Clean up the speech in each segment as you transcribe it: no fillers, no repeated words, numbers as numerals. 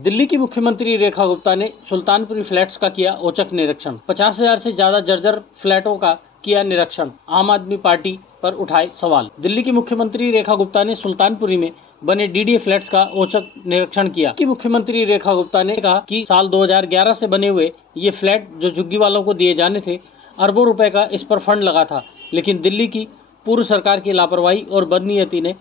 दिल्ली की मुख्यमंत्री रेखा गुप्ता ने सुल्तानपुरी फ्लैट्स का किया औचक निरीक्षण। 50,000 से ज्यादा जर्जर फ्लैटों का किया निरीक्षण। आम आदमी पार्टी पर उठाए सवाल। दिल्ली की मुख्यमंत्री रेखा गुप्ता ने सुल्तानपुरी में बने डीडीए फ्लैट्स का औचक निरीक्षण किया। की मुख्यमंत्री रेखा गुप्ता ने कहा कि साल 2011 से बने हुए ये फ्लैट जो झुग्गी वालों को दिए जाने थे, अरबों रुपए का इस पर फंड लगा था, लेकिन दिल्ली की पूर्व सरकार की लापरवाही और बदनीयती ने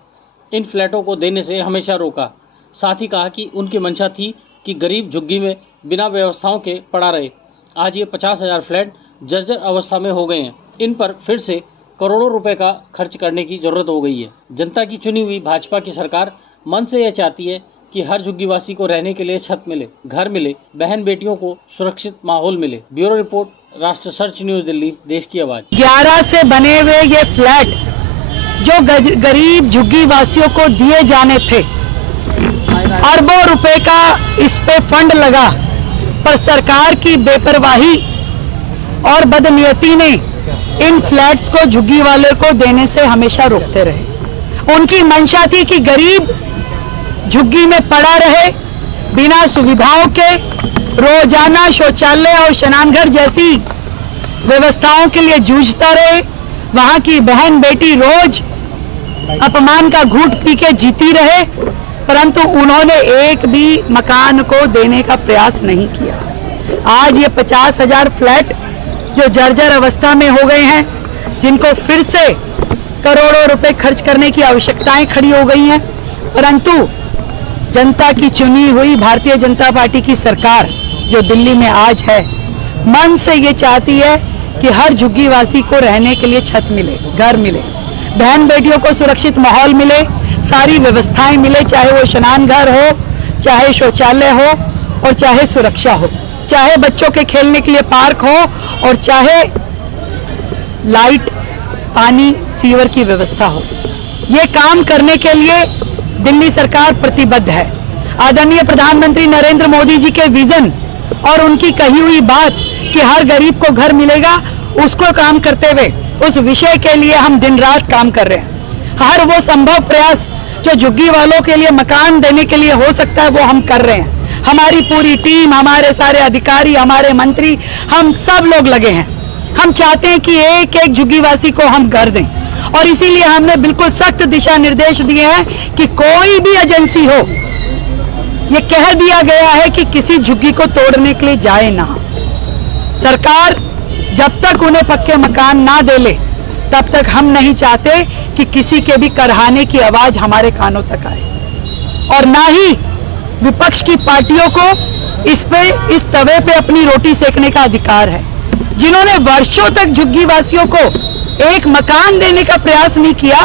इन फ्लैटों को देने से हमेशा रोका। साथ ही कहा कि उनकी मंशा थी कि गरीब झुग्गी में बिना व्यवस्थाओं के पड़ा रहे। आज ये 50,000 फ्लैट जर्जर अवस्था में हो गए हैं। इन पर फिर से करोड़ों रुपए का खर्च करने की जरूरत हो गई है। जनता की चुनी हुई भाजपा की सरकार मन से यह चाहती है कि हर झुग्गीवासी को रहने के लिए छत मिले, घर मिले, बहन बेटियों को सुरक्षित माहौल मिले। ब्यूरो रिपोर्ट, राष्ट्र सर्च न्यूज दिल्ली, देश की आवाज। 11 से बने हुए ये फ्लैट जो गरीब झुग्गी वासियों को दिए जाने थे, अरबों रुपए का इस पे फंड लगा, पर सरकार की बेपरवाही और बदनीयती ने इन फ्लैट्स को झुग्गी वाले को देने से हमेशा रोकते रहे। उनकी मंशा थी कि गरीब झुग्गी में पड़ा रहे, बिना सुविधाओं के, रोजाना शौचालय और स्नानघर जैसी व्यवस्थाओं के लिए जूझता रहे। वहां की बहन बेटी रोज अपमान का घूंट पी के जीती रहे, परंतु उन्होंने एक भी मकान को देने का प्रयास नहीं किया। आज ये 50,000 फ्लैट जो जर्जर अवस्था में हो गए हैं, जिनको फिर से करोड़ों रुपए खर्च करने की आवश्यकताएं खड़ी हो गई हैं, परंतु जनता की चुनी हुई भारतीय जनता पार्टी की सरकार जो दिल्ली में आज है, मन से ये चाहती है कि हर झुग्गीवासी को रहने के लिए छत मिले, घर मिले, बहन बेटियों को सुरक्षित माहौल मिले, सारी व्यवस्थाएं मिले, चाहे वो स्नान घर हो, चाहे शौचालय हो और चाहे सुरक्षा हो, चाहे बच्चों के खेलने के लिए पार्क हो और चाहे लाइट, पानी, सीवर की व्यवस्था हो। ये काम करने के लिए दिल्ली सरकार प्रतिबद्ध है। आदरणीय प्रधानमंत्री नरेंद्र मोदी जी के विजन और उनकी कही हुई बात कि हर गरीब को घर मिलेगा, उसको काम करते हुए उस विषय के लिए हम दिन रात काम कर रहे हैं। हर वो संभव प्रयास जो झुग्गी वालों के लिए मकान देने के लिए हो सकता है वो हम कर रहे हैं। हमारी पूरी टीम, हमारे सारे अधिकारी, हमारे मंत्री, हम सब लोग लगे हैं। हम चाहते हैं कि एक एक झुग्गीवासी को हम घर दें, और इसीलिए हमने बिल्कुल सख्त दिशा निर्देश दिए हैं कि कोई भी एजेंसी हो, ये कह दिया गया है कि किसी झुग्गी को तोड़ने के लिए जाए ना। सरकार जब तक उन्हें पक्के मकान ना दे ले, तब तक हम नहीं चाहते कि किसी के भी करहाने की आवाज हमारे कानों तक आए, और ना ही विपक्ष की पार्टियों को इस तवे पे अपनी रोटी सेकने का अधिकार है। जिन्होंने वर्षों तक झुग्गी वासियों को एक मकान देने का प्रयास नहीं किया,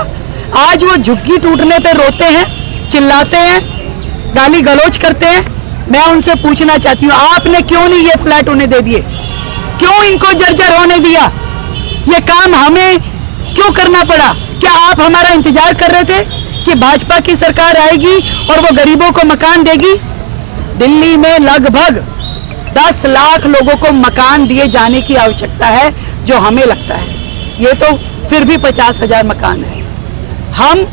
आज वो झुग्गी टूटने पे रोते हैं, चिल्लाते हैं, गाली गलौज करते हैं। मैं उनसे पूछना चाहती हूँ, आपने क्यों नहीं ये फ्लैट उन्हें दे दिए? क्यों इनको जर्जर होने दिया? ये काम हमें क्यों करना पड़ा? क्या आप हमारा इंतजार कर रहे थे कि भाजपा की सरकार आएगी और वो गरीबों को मकान देगी? दिल्ली में लगभग 10 लाख लोगों को मकान दिए जाने की आवश्यकता है, जो हमें लगता है ये तो फिर भी 50,000 मकान है। हम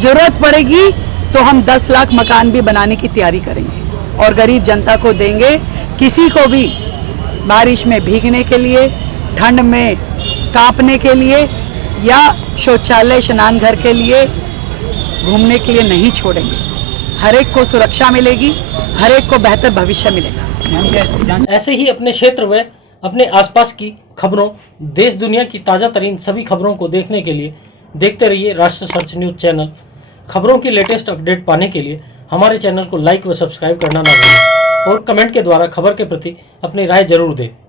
जरूरत पड़ेगी तो हम 10 लाख मकान भी बनाने की तैयारी करेंगे और गरीब जनता को देंगे। किसी को भी बारिश में भीगने के लिए, ठंड में कांपने के लिए या शौचालय स्नान घर के लिए घूमने के लिए नहीं छोड़ेंगे। हर एक को सुरक्षा मिलेगी, हर एक को बेहतर भविष्य मिलेगा। ऐसे ही अपने क्षेत्र व अपने आसपास की खबरों, देश दुनिया की ताज़ा तरीन सभी खबरों को देखने के लिए देखते रहिए राष्ट्र सर्च न्यूज चैनल। खबरों की लेटेस्ट अपडेट पाने के लिए हमारे चैनल को लाइक व सब्सक्राइब करना ना भूलें और कमेंट के द्वारा खबर के प्रति अपनी राय जरूर दें।